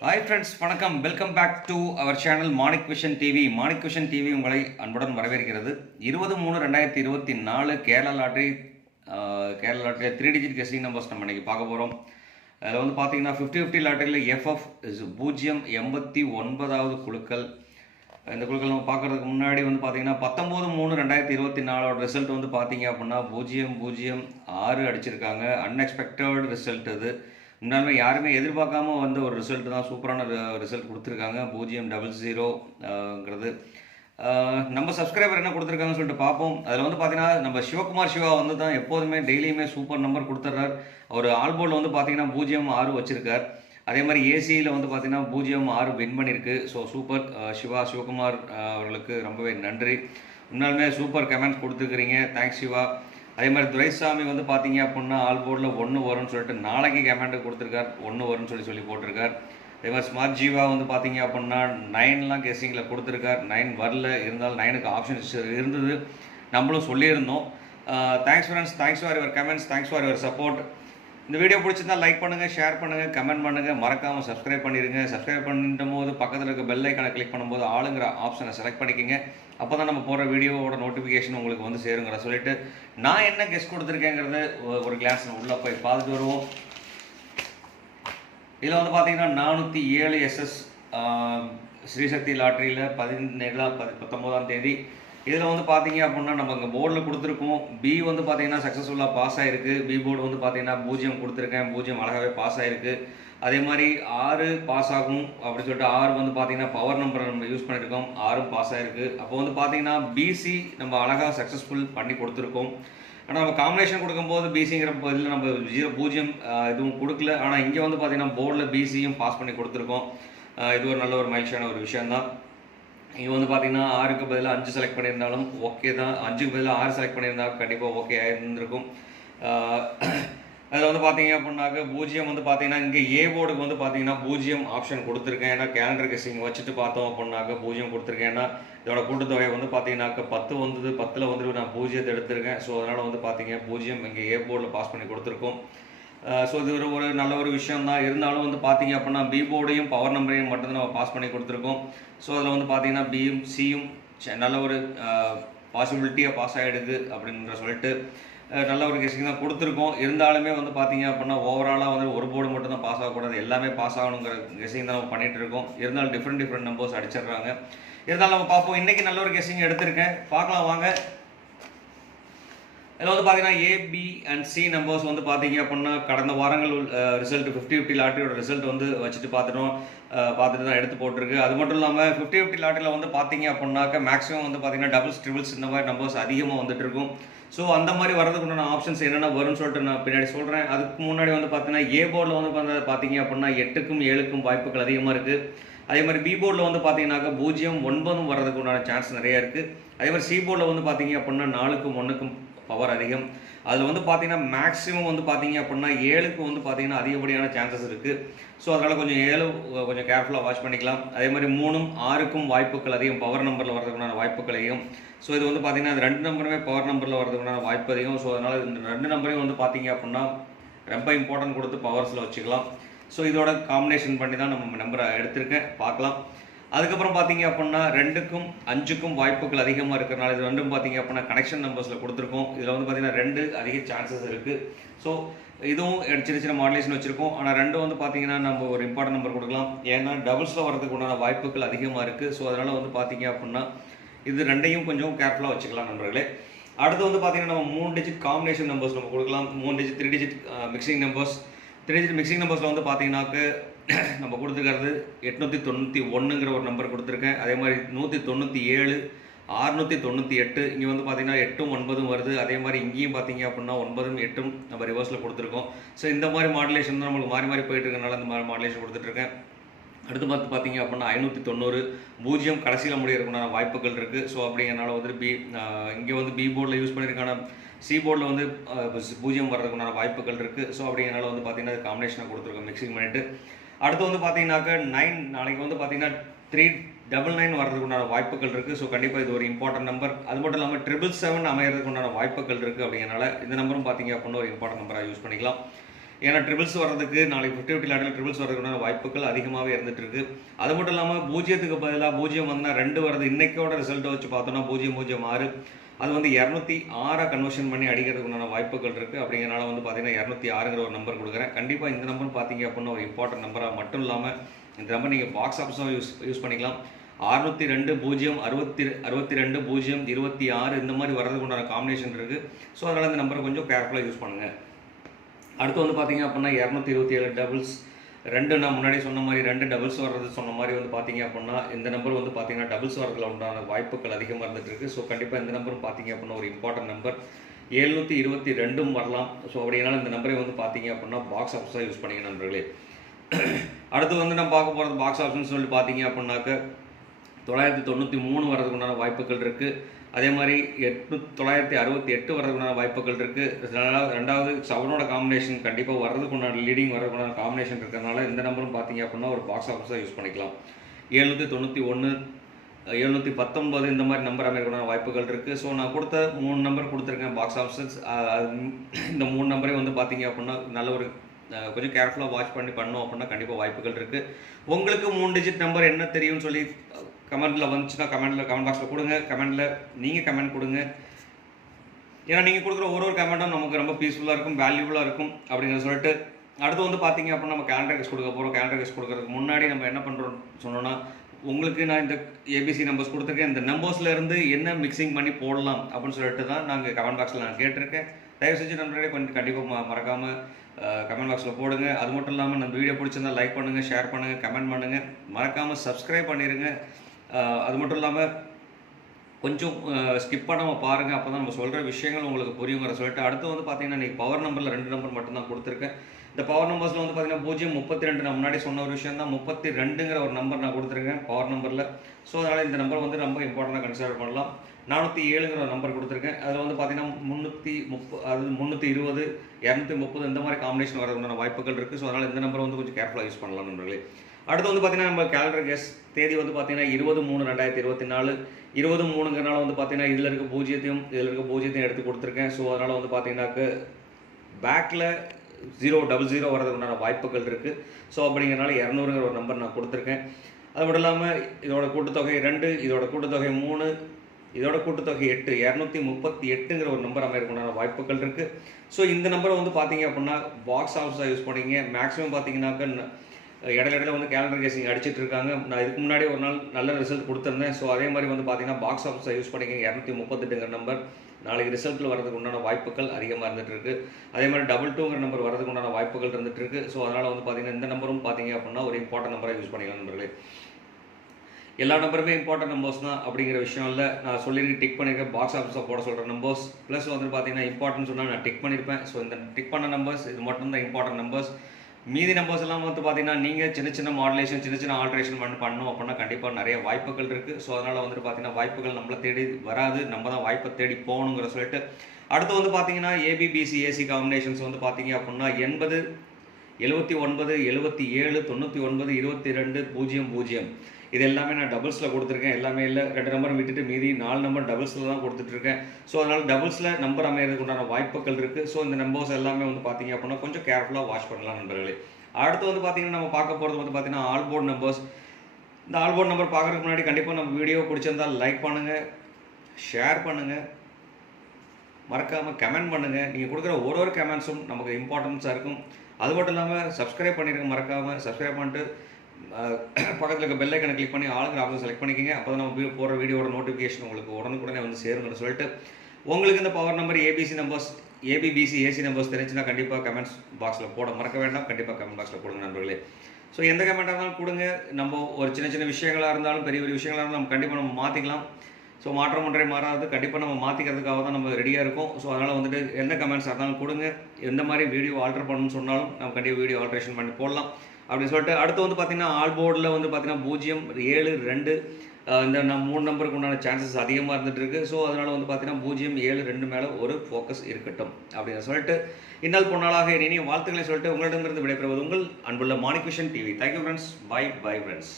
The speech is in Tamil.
ஹாய் ஃப்ரெண்ட்ஸ், வணக்கம். Welcome back to our channel Manik Vision TV. Manik Vision TV உங்களை அன்புடன் வரவேற்கிறது. 20-3-2024 Kerala lottery Kerala lottery 3 digit guessing numbers நம்ம இன்றைக்கி பார்க்க போகிறோம். அதில் வந்து பார்த்தீங்கன்னா 50-50 லாட்டரியில் எஃப்எஃப் 089வது குழுக்கள். இந்த குழுக்கள் நம்ம பார்க்குறதுக்கு முன்னாடி வந்து பார்த்தீங்கன்னா 19-3-2024 ரிசல்ட் வந்து பார்த்தீங்க அப்படின்னா 0-0-6 அடிச்சிருக்காங்க. அன்எக்ஸ்பெக்டட் ரிசல்ட் அது. முன்னாலுமே யாருமே எதிர்பார்க்காம வந்த ஒரு ரிசல்ட் தான். சூப்பரான ரிசல்ட் கொடுத்துருக்காங்க. 0-0-0ங்கிறது நம்ம சப்ஸ்கிரைபர் என்ன கொடுத்துருக்காங்கன்னு சொல்லிட்டு பார்ப்போம். அதில் வந்து பார்த்தீங்கன்னா நம்ம சிவகுமார் சிவா வந்து தான் எப்போதுமே டெய்லியுமே சூப்பர் நம்பர் கொடுத்துட்றார். அவர் ஆல்போர்டில் வந்து பார்த்தீங்கன்னா 0-6 வச்சுருக்கார். அதே மாதிரி ஏசியில் வந்து பார்த்தீங்கன்னா 0-6 வின் பண்ணியிருக்கு. ஸோ சூப்பர் சிவகுமார் அவர்களுக்கு ரொம்பவே நன்றி. முன்னாலுமே சூப்பர் கமெண்ட்ஸ் கொடுத்துருக்குறீங்க. தேங்க்ஸ் சிவா. அதே மாதிரி துரைசாமி வந்து பார்த்தீங்க அப்படின்னா ஆல்போர்டில் 1 வரும்னு சொல்லிட்டு நாளைக்கு கமெண்ட் கொடுத்துருக்கார். 1 வரும்னு சொல்லி போட்டிருக்கார். அதே மாதிரி ஸ்மார்ட் ஜீவா வந்து பார்த்தீங்க அப்படின்னா 9லாம் கெஸ்ஸிங்கில் கொடுத்துருக்கார். 9 வரல, இருந்தாலும் 9க்கு ஆப்ஷன்ஸ் இருந்தது, நம்மளும் சொல்லியிருந்தோம். Thanks friends, thanks for your comments, thanks for your support. இந்த வீடியோ பிடிச்சிருந்தால் லைக் பண்ணுங்கள், ஷேர் பண்ணுங்கள், கமெண்ட் பண்ணுங்கள், மறக்காமல் சப்ஸ்கிரைப் பண்ணிடுங்க. சப்ஸ்கிரைப் பண்ணும் போது பக்கத்தில் இருக்க பெல் ஐக்கானை கிளிக் பண்ணும்போது ஆளுங்கிற ஆப்ஷனை செலக்ட் பண்ணிக்கோங்க. அப்போ தான் நம்ம போகிற வீடியோவோட நோட்டிஃபிகேஷன் உங்களுக்கு வந்து சேருங்கிற சொல்லிட்டு நான் என்ன கெஸ்ட் கொடுத்துருக்கேங்கிறது ஒரு கிளாஸ் உள்ளே போய் பார்த்துட்டு வருவோம். இதில் வந்து பார்த்தீங்கன்னா 407 எஸ்எஸ் ஸ்ரீசக்தி லாட்ரியில் 19ஆம் தேதி. இதில் வந்து பார்த்தீங்க அப்படின்னா நம்ம இங்கே போர்டில் கொடுத்துருக்கோம். பி வந்து பார்த்தீங்கன்னா சக்ஸஸ்ஃபுல்லாக பாஸ் ஆகிருக்கு. பி போர்டு வந்து பார்த்தீங்கன்னா 0 கொடுத்துருக்கேன். 0 அழகாகவே பாஸ் ஆகிருக்கு. அதே மாதிரி 6 பாஸ் ஆகும் அப்படின்னு சொல்லிட்டு 6 வந்து பார்த்தீங்கன்னா பவர் நம்பரை நம்ம யூஸ் பண்ணியிருக்கோம். 6 பாஸ் ஆகிருக்கு. அப்போ வந்து பார்த்தீங்கன்னா பிசி நம்ம அழகாக சக்ஸஸ்ஃபுல் பண்ணி கொடுத்துருக்கோம். ஆனால் நம்ம காம்பினேஷன் கொடுக்கும்போது பிசிங்கிற இதில் நம்ம 0 எதுவும் கொடுக்கல. ஆனால் இங்கே வந்து பார்த்தீங்கன்னா போர்டில் பிசியும் பாஸ் பண்ணி கொடுத்துருக்கோம். இது ஒரு நல்ல ஒரு மகிழ்ச்சியான ஒரு விஷயந்தான். இங்கே வந்து பார்த்தீங்கன்னா 6க்கு பதிலாக 5 செலக்ட் பண்ணியிருந்தாலும் ஓகே தான். 5க்கு பதிலாக 6 செலக்ட் பண்ணியிருந்தாலும் கண்டிப்பாக ஓகே ஆகிருந்திருக்கும். அதில் வந்து பார்த்தீங்க அப்படின்னாக்க 0 வந்து பார்த்தீங்கன்னா இங்கே ஏ போர்டுக்கு வந்து பார்த்தீங்கன்னா 0 ஆப்ஷன் கொடுத்துருக்கேன். ஏன்னா கேலண்டர் கெஸ்ஸிங் வச்சுட்டு பார்த்தோம் அப்படின்னாக்க 0 கொடுத்துருக்கேன். ஏன்னா இதோட கூட்டுத்தொகை வந்து பார்த்தீங்கன்னாக்க 10 வந்தது. 10ல் வந்துட்டு நான் 0 எடுத்திருக்கேன். ஸோ அதனால் வந்து பார்த்தீங்க 0 இங்கே ஏ போர்டில் பாஸ் பண்ணி கொடுத்துருக்கோம். ஸோ இது ஒரு நல்ல ஒரு விஷயம் தான். இருந்தாலும் வந்து பார்த்தீங்க அப்படின்னா பி போர்டையும் பவர் நம்பரையும் மட்டும்தான் நம்ம பாஸ் பண்ணி கொடுத்துருக்கோம். ஸோ அதில் வந்து பார்த்தீங்கன்னா பியும் சியும் நல்ல ஒரு பாசிபிலிட்டியாக பாஸ் ஆகிடுது அப்படின்ற சொல்லிட்டு நல்ல ஒரு கெஸ்டிங் தான் கொடுத்துருக்கோம். இருந்தாலுமே வந்து பார்த்தீங்க அப்படின்னா ஓவராலாக வந்து ஒரு போர்டு மட்டும் தான் பாஸ் ஆகக்கூடாது, எல்லாமே பாஸ் ஆகணுங்கிற கெஸ்டிங் தான் நம்ம பண்ணிகிட்டு இருக்கோம். இருந்தாலும் டிஃப்ரெண்ட் நம்பர்ஸ் அடிச்சிடுறாங்க. இருந்தாலும் நம்ம பார்ப்போம். இன்றைக்கி நல்ல ஒரு கெஸ்டிங் எடுத்திருக்கேன், பார்க்கலாம் வாங்க. இதில் வந்து பார்த்தீங்கன்னா ஏபி அண்ட் சி நம்பர்ஸ் வந்து பார்த்தீங்க அப்படின்னா கடந்த வாரங்கள் ரிசல்ட் 50-50 லாட்டரியோட ரிசல்ட் வந்து வச்சுட்டு பார்த்துட்டு தான் எடுத்து போட்டிருக்கு. அது மட்டும் இல்லாமல் 50-50 லாட்டரியில் வந்து பார்த்தீங்க அப்படின்னாக்க மேக்ஸிமம் வந்து பார்த்தீங்கன்னா டபுள்ஸ் ட்ரிபிள்ஸ் இந்த மாதிரி நம்பர்ஸ் அதிகமாக வந்துட்டு இருக்கும். ஸோ அந்த மாதிரி வரதுக்குண்டான ஆப்ஷன்ஸ் என்னென்ன வரும்னு சொல்லிட்டு நான் பின்னாடி சொல்கிறேன். அதுக்கு முன்னாடி வந்து பார்த்தீங்கன்னா ஏ போர்டில் வந்து பார்த்தீங்க அப்படின்னா 8க்கும் 7க்கும் வாய்ப்புகள் அதிகமாக இருக்குது. அதே மாதிரி பி போர்டில் வந்து பார்த்தீங்கன்னாக்கா 0-9 வர்றதுக்கு உண்டான சான்ஸ் நிறையா இருக்குது. அதே மாதிரி சி போர்டில் வந்து பார்த்தீங்க அப்படின்னா 4க்கும் 1க்கும் பவர் அதிகம். அதில் வந்து பார்த்தீங்கன்னா மேக்ஸிமம் வந்து பார்த்தீங்க அப்படின்னா 7க்கு வந்து பார்த்தீங்கன்னா அதிகப்படியான சான்சஸ் இருக்குது. ஸோ அதனால் கொஞ்சம் 7 கொஞ்சம் கேர்ஃபுல்லாக வாட்ச் பண்ணிக்கலாம். அதே மாதிரி 3ம் 6க்கும் வாய்ப்புகள் அதிகம், பவர் நம்பரில் வரதுக்குண்டான வாய்ப்புகள் அதிகம். ஸோ இது வந்து பார்த்தீங்கன்னா அது 2 நம்பருமே பவர் நம்பரில் வரதுக்குண்டான வாய்ப்பு அதிகம். ஸோ அதனால் இந்த 2 நம்பரையும் வந்து பார்த்தீங்க அப்படின்னா ரொம்ப இம்பார்ட்டன்ட் கொடுத்து பவர்ஸில் வச்சுக்கலாம். ஸோ இதோட காம்பினேஷன் பண்ணி தான் நம்ம நம்பரை எடுத்திருக்கேன், பார்க்கலாம். அதுக்கப்புறம் பார்த்தீங்க அப்படின்னா 2க்கும் 5க்கும் வாய்ப்புகள் அதிகமாக இருக்கிறனால இது 2ம் பார்த்தீங்க அப்படின்னா கனெக்ஷன் நம்பர்ஸில் கொடுத்துருக்கோம். இதில் வந்து பார்த்தீங்கன்னா 2 அதிக சான்சஸ் இருக்குது. ஸோ இதுவும் சின்ன மாடுலேஷன் வச்சுருக்கோம். ஆனால் 2 வந்து பார்த்தீங்கன்னா நம்ம ஒரு இம்பார்ட்டன்ட் நம்பர் கொடுக்கலாம். ஏன்னா டபுள்ஸில் வரதுக்கு உண்டான வாய்ப்புகள் அதிகமாக இருக்குது. ஸோ அதனால் வந்து பார்த்தீங்க அப்படின்னா இது 2ஐயும் கொஞ்சம் கேர்ஃபுல்லாக வச்சுக்கலாம் நண்பர்களே. அடுத்து வந்து பார்த்தீங்கன்னா நம்ம 3 டிஜிட் காம்பினேஷன் நம்பர்ஸ் நம்ம கொடுக்கலாம். 3 digit 3 digit mixing numbers. 3 digit mixing நம்பர்ஸில் வந்து பார்த்தீங்கன்னாக்க நம்ம கொடுத்துருக்கிறது 891ங்கிற ஒரு நம்பர் கொடுத்துருக்கேன். அதே மாதிரி 197, 698. இங்கே வந்து பார்த்தீங்கன்னா 8ம் 9ம் வருது. அதே மாதிரி இங்கேயும் பார்த்தீங்க அப்படின்னா 9ம் 8ம் நம்ம ரிவர்ஸில் கொடுத்துருக்கோம். ஸோ இந்த மாதிரி மாடுலேஷன் தான் நம்மளுக்கு மாறி போயிட்டு இருக்கனால இந்த மாதிரி மாடுலேஷன் கொடுத்துட்ருக்கேன். அடுத்து பார்த்தீங்க அப்படின்னா 590, 0 கடைசியில் முடியறதுக்குண்டான வாய்ப்புகள் இருக்குது. ஸோ அப்படிங்கிறனால வந்துட்டு இங்கே வந்து பி போர்டில் யூஸ் பண்ணியிருக்கான சி போர்டில் வந்து 0 வர்றதுக்குண்டான வாய்ப்புகள் இருக்குது. ஸோ அப்படிங்கிறனால வந்து பார்த்தீங்கன்னா காம்பினேஷனாக கொடுத்துருக்கோம் மிக்சிங் பண்ணிவிட்டு. அடுத்து வந்து பார்த்தீங்கன்னாக்க 9 நாளைக்கு வந்து பார்த்தீங்கன்னா 399 வர்றதுக்குண்டான வாய்ப்புகள் இருக்குது. ஸோ கண்டிப்பாக இது ஒரு இம்பார்ட்டன்ட் நம்பர். அது மட்டும் இல்லாமல் 777 அமையறதுக்கு உண்டான வாய்ப்புகள் இருக்குது. அப்படிங்கிறனால இந்த நம்பரும் பார்த்தீங்க அப்படின்னா ஒரு இம்பார்ட்டன்ட் நம்பராக யூஸ் பண்ணிக்கலாம். ஏன்னா ட்ரிபிள்ஸ் வர்றதுக்கு நாளைக்கு 50-50 லாட்டில் ட்ரிபிள்ஸ் வர்றதுக்கான வாய்ப்புகள் அதிகமாகவே இருந்துட்டு இருக்கு. அது மட்டும் இல்லாமல் பூஜ்ஜியத்துக்கு பதிலாக பூஜ்ஜியம் வந்தால் 2 வருது. இன்னைக்கோட ரிசல்ட்டை வச்சு பார்த்தோம்னா 006 அது வந்து 206 கன்வர்ஷன் பண்ணி அடிக்கிறதுக்குண்டான வாய்ப்புகள் இருக்குது. அப்படிங்கிறனால வந்து பார்த்தீங்கன்னா 206ங்கிற ஒரு நம்பர் கொடுக்குறேன். கண்டிப்பாக இந்த நம்பர் பார்த்தீங்க அப்படின்னா ஒரு இம்பார்ட்டன்ட் நம்பராக மட்டும் இல்லாமல் இந்த நம்பர் நீங்கள் பாக்ஸ் ஆஃபீஸாக யூஸ் பண்ணிக்கலாம். 602-062-026 இந்த மாதிரி வர்றதுக்கு உண்டான காம்பினேஷன் இருக்குது. ஸோ அதனால் இந்த நம்பரை கொஞ்சம் கேர்ஃபுல்லாக யூஸ் பண்ணுங்கள். அடுத்து வந்து பார்த்தீங்க அப்படின்னா 227 டபுள்ஸ் 2 நான் முன்னாடி சொன்ன மாதிரி 2 டபுள்ஸ் வர்றது சொன்ன மாதிரி வந்து பார்த்தீங்க அப்படின்னா இந்த நம்பர் வந்து பார்த்தீங்கன்னா டபுள்ஸ் வரதுல உண்டான வாய்ப்புகள் அதிகமாக இருந்துட்டு இருக்குது. ஸோ கண்டிப்பாக இந்த நம்பரும் பார்த்தீங்க அப்படின்னா ஒரு இம்பார்ட்டன்ட் நம்பர் 722 வரலாம். ஸோ அப்படினால இந்த நம்பரை வந்து பார்த்தீங்க அப்படின்னா பாக்ஸ் ஆஃபீஸாக யூஸ் பண்ணிங்க நண்பர்களே. அடுத்து வந்து நம்ம பார்க்க போகிறது பாக்ஸ் ஆஃபீஸ்னு சொல்லி பார்த்தீங்க அப்படின்னாக்க 993 வர்றதுக்கு உண்டான வாய்ப்புகள் இருக்குது. அதே மாதிரி 968 வர்றதுக்குண்டான வாய்ப்புகள் இருக்குது. ரெண்டாவது 7ஓட காம்பினேஷன் கண்டிப்பாக வர்றதுக்கு உண்டான லீடிங் வர்றதுக்குண்டான காம்பினேஷன் இருக்கிறதுனால இந்த நம்பரும் பார்த்தீங்க அப்படின்னா ஒரு பாக்ஸ் ஆஃபீஸாக யூஸ் பண்ணிக்கலாம். 791 719 இந்த மாதிரி நம்பர் அமைக்கிறதுக்கான வாய்ப்புகள் இருக்குது. ஸோ நான் கொடுத்த 3 நம்பர் கொடுத்துருக்கேன் பாக்ஸ் ஆஃபீஸஸ். இந்த 3 நம்பரே வந்து பார்த்தீங்க அப்படின்னா நல்ல ஒரு கொஞ்சம் கேர்ஃபுல்லாக வாட்ச் பண்ணோம் அப்படின்னா கண்டிப்பாக வாய்ப்புகள் இருக்குது. உங்களுக்கு 3 டிஜிட் நம்பர் என்ன தெரியும்னு சொல்லி கமெண்ட்டில் வந்துச்சுன்னா கமெண்ட் பாக்ஸில் கொடுங்க. நீங்கள் கமெண்ட் கொடுங்க. ஏன்னா நீங்கள் கொடுக்குற ஒரு கமெண்ட்டும் நமக்கு ரொம்ப பீஸ்ஃபுல்லாக இருக்கும், வேல்யூபுளாக இருக்கும் அப்படின்னு சொல்லிட்டு அடுத்து வந்து பார்த்தீங்க அப்படின்னா நம்ம கேலண்டர் கெஸ்ட் கொடுக்க போகிறோம். கேலண்டர் கெஸ்ட் கொடுக்கறதுக்கு முன்னாடி நம்ம என்ன பண்ணுறோம் சொன்னோன்னா, உங்களுக்கு நான் இந்த ஏபிசி நம்பர்ஸ் கொடுத்துருக்கேன். இந்த நம்பர்ஸ்லேருந்து என்ன மிக்சிங் பண்ணி போடலாம் அப்படின்னு சொல்லிட்டு தான் நாங்கள் கமெண்ட் பாக்ஸில் நான் கேட்டிருக்கேன். தயவு செஞ்சு நண்பர்களே கொஞ்சம் கண்டிப்பாக மறக்காமல் கமெண்ட் பாக்ஸில் போடுங்க. அது மட்டும் இல்லாமல் நம்ம வீடியோ பிடிச்சிருந்தால் லைக் பண்ணுங்கள், ஷேர் பண்ணுங்கள், கமெண்ட் பண்ணுங்கள், மறக்காமல் சப்ஸ்கிரைப் பண்ணிடுங்க. அது மட்டும் இல்லாமல் கொஞ்சம் ஸ்கிப் பண்ணாமல் பாருங்கள். அப்போ தான் நம்ம சொல்கிற விஷயங்கள் உங்களுக்கு புரியுங்கிற சொல்லிட்டு அடுத்து வந்து பார்த்தீங்கன்னா இன்றைக்கி பவர் நம்பரில் 2 நம்பர் மட்டும்தான் கொடுத்துருக்கேன். இந்த பவர் நம்பர்ஸில் வந்து பார்த்தீங்கன்னா 032 நான் முன்னாடி சொன்ன ஒரு விஷயம் தான். 32ங்கிற ஒரு நம்பர் நான் கொடுத்துருக்கேன் பவர் நம்பரில். ஸோ அதனால் இந்த நம்பர் வந்து ரொம்ப இம்பார்ட்டண்ட்டாக கன்சிடர் பண்ணலாம். 407ங்கிற ஒரு நம்பர் கொடுத்துருக்கேன். அதில் வந்து பார்த்தீங்கன்னா 320 230 இந்த மாதிரி காம்பினேஷன் வரதுக்கான வாய்ப்புகள் இருக்குது. ஸோ அதனால் இந்த நம்பரை வந்து கொஞ்சம் கேர்ஃபுல்லாக யூஸ் பண்ணலாம் நண்பர்களே. அடுத்து வந்து பார்த்தீங்கன்னா நம்ம கேலண்டர் கெஸ் தேதி வந்து பார்த்தீங்கன்னா 20/3/2024 23ங்கிறனால வந்து பார்த்தீங்கன்னா இதில் இருக்க பூஜ்ஜியத்தையும் எடுத்து கொடுத்துருக்கேன். ஸோ அதனால் வந்து பார்த்தீங்கன்னாக்க பேக்கில் 000 வரதுக்குண்டான வாய்ப்புகள் இருக்குது. ஸோ அப்படிங்கிறனால 200ங்கிற ஒரு நம்பர் நான் கொடுத்துருக்கேன். அது மட்டும் இல்லாமல் இதோட கூட்டுத்தொகை 2, இதோட கூட்டுத்தொகை 3, இதோட கூட்டுத்தொகை 8, 238ங்கிற ஒரு நம்பர் அமைக்கிறதுக்குண்டான வாய்ப்புகள் இருக்குது. ஸோ இந்த நம்பரை வந்து பார்த்தீங்க அப்படின்னா பாக்ஸ் ஆஃபீஸாக யூஸ் பண்ணிங்க. மேக்ஸிமம் பார்த்தீங்கன்னாக்க இடையில வந்து கேலண்டர் கேசிங் அடிச்சிட்டு இருக்காங்க. நான் இதுக்கு முன்னாடி ஒரு நாள் நல்ல ரிசல்ட் கொடுத்துருந்தேன். ஸோ அதே மாதிரி வந்து பார்த்தீங்கன்னா பாக்ஸ் ஆஃபீஸை யூஸ் பண்ணிங்க. 238ங்கிற நம்பர் நாளைக்கு ரிசல்ட்டில் வரதுக்கு உண்டான வாய்ப்புகள் அதிகமாக இருந்துட்டு இருக்கு. அதே மாதிரி 22ங்கிற நம்பர் வரதுக்கு உண்டான வாய்ப்புகள் இருந்துட்டு இருக்கு. ஸோ அதனால் வந்து பார்த்தீங்கன்னா இந்த நம்பரும் பார்த்தீங்க அப்படின்னா ஒரு இம்பார்ட்டன்ட் நம்பராக யூஸ் பண்ணிக்கலாம் நண்பர்களே. எல்லா நம்பருமே இம்பார்ட்டன்ட் நம்பர்ஸ் தான் அப்படிங்கிற விஷயம் இல்லை. நான் சொல்லியிருக்கு டிக் பண்ணியிருக்கேன் பாக்ஸ் ஆஃபீஸாக போட சொல்கிற நம்பர்ஸ் ப்ளஸ் வந்து பார்த்தீங்கன்னா இம்பார்ட்டன்ட் சொன்னால் நான் டிக் பண்ணியிருப்பேன். ஸோ இந்த டிக் பண்ண நம்பர்ஸ் இது மட்டும் தான் இம்பார்ட்டன்ட் நம்பர்ஸ். மீதி நம்பர்ஸ் எல்லாம் வந்து பார்த்தீங்கன்னா நீங்கள் சின்ன மாடுலேஷன் சின்ன ஆல்ட்ரேஷன் பண்ணணும் அப்படின்னா கண்டிப்பாக நிறைய வாய்ப்புகள் இருக்குது. ஸோ அதனால் வந்துட்டு பார்த்தீங்கன்னா வாய்ப்புகள் நம்மளை தேடி வராது, நம்ம தான் வாய்ப்பை தேடி போகணுங்கிற சொல்லிட்டு அடுத்து வந்து பார்த்தீங்கன்னா ஏபிபிசி ஏசி காம்பினேஷன்ஸ் வந்து பார்த்தீங்க அப்படின்னா 80 79 77 99 22 00 இது எல்லாமே நான் டபுள்ஸில் கொடுத்துருக்கேன். எல்லாமே இல்லை 2 நம்பர் விட்டுட்டு மீதி 4 நம்பர் டபுள்ஸில் தான் கொடுத்துட்ருக்கேன். ஸோ அதனால் டபுள்ஸில் நம்பர் அமைகிறதுக்கு உண்டான வாய்ப்புகள் இருக்குது. ஸோ இந்த நம்பர்ஸ் எல்லாமே வந்து பார்த்தீங்க அப்படின்னா கொஞ்சம் கேர்ஃபுல்லாக வாட்ச் பண்ணலாம் நண்பர்களே. அடுத்து வந்து பார்த்தீங்கன்னா நம்ம பார்க்க போகிறது வந்து பார்த்தீங்கன்னா ஆல் போர்ட் நம்பர்ஸ். இந்த ஆல் போர்ட் நம்பர் பார்க்குறதுக்கு முன்னாடி கண்டிப்பாக நம்ம வீடியோ பிடிச்சிருந்தால் லைக் பண்ணுங்கள், ஷேர் பண்ணுங்கள், மறக்காமல் கமெண்ட் பண்ணுங்கள். நீங்கள் கொடுக்குற ஒரு கமெண்ட்ஸும் நமக்கு இம்பார்ட்டன்ஸாக இருக்கும். அது மட்டும் இல்லாமல் சப்ஸ்கிரைப் பண்ணிடுங்க. மறக்காமல் சப்ஸ்கிரைப் பண்ணிட்டு பக்கத்தில் இருக்க பெல் ஐக்கனை கிளிக் பண்ணி ஆளுங்கிற ஆப்ஷன் செலக்ட் பண்ணிக்கோங்க. அப்போ தான் நம்ம போடுற வீடியோட நோட்டிஃபிகேஷன் உங்களுக்கு உடனுக்குடனே வந்து சேருங்கன்னு சொல்லிட்டு உங்களுக்கு இந்த power number ABBC AC numbers தெரிஞ்சுன்னா கண்டிப்பாக கமெண்ட்ஸ் பாக்ஸில் போட மறக்க வேண்டாம். கண்டிப்பாக கமெண்ட் பாக்ஸில் போடுங்க நண்பர்களே. ஸோ எந்த கமெண்ட்டாக இருந்தாலும் கொடுங்க. நம்ம ஒரு சின்ன விஷயங்களாக இருந்தாலும் பெரிய விஷயங்களாக இருந்தாலும் நம்ம கண்டிப்பாக நம்ம மாற்றிக்கலாம். ஸோ மாற்றம் ஒன்றே மாறாது. கண்டிப்பாக நம்ம மாற்றிக்கிறதுக்காக தான் நம்ம ரெடியாக இருக்கோம். ஸோ அதனால் வந்துட்டு எந்த கமெண்ட்ஸாக இருந்தாலும் கொடுங்க. எந்த மாதிரி வீடியோ ஆல்டர் பண்ணணும்னு சொன்னாலும் நம்ம கண்டிப்பாக வீடியோ ஆல்ட்ரேஷன் பண்ணி போடலாம் அப்படின்னு சொல்லிட்டு அடுத்து வந்து பார்த்தீங்கன்னா ஆல் போர்டில் வந்து பார்த்தீங்கன்னா 072 இந்த 3 நம்பருக்கு உண்டான சான்சஸ் அதிகமாக இருந்துட்டு இருக்கு. ஸோ அதனால் வந்து பார்த்தீங்கன்னா 072 மேலே ஒரு ஃபோக்கஸ் இருக்கட்டும் அப்படின்னு சொல்லிட்டு இந்நாள் பொன்னாளாக இனிய வாழ்த்துக்களை சொல்லிட்டு உங்களிடமிருந்து விடைபெறுவது உங்கள் அன்புள்ள Manik Vision TV. Thank you friends. Bye friends.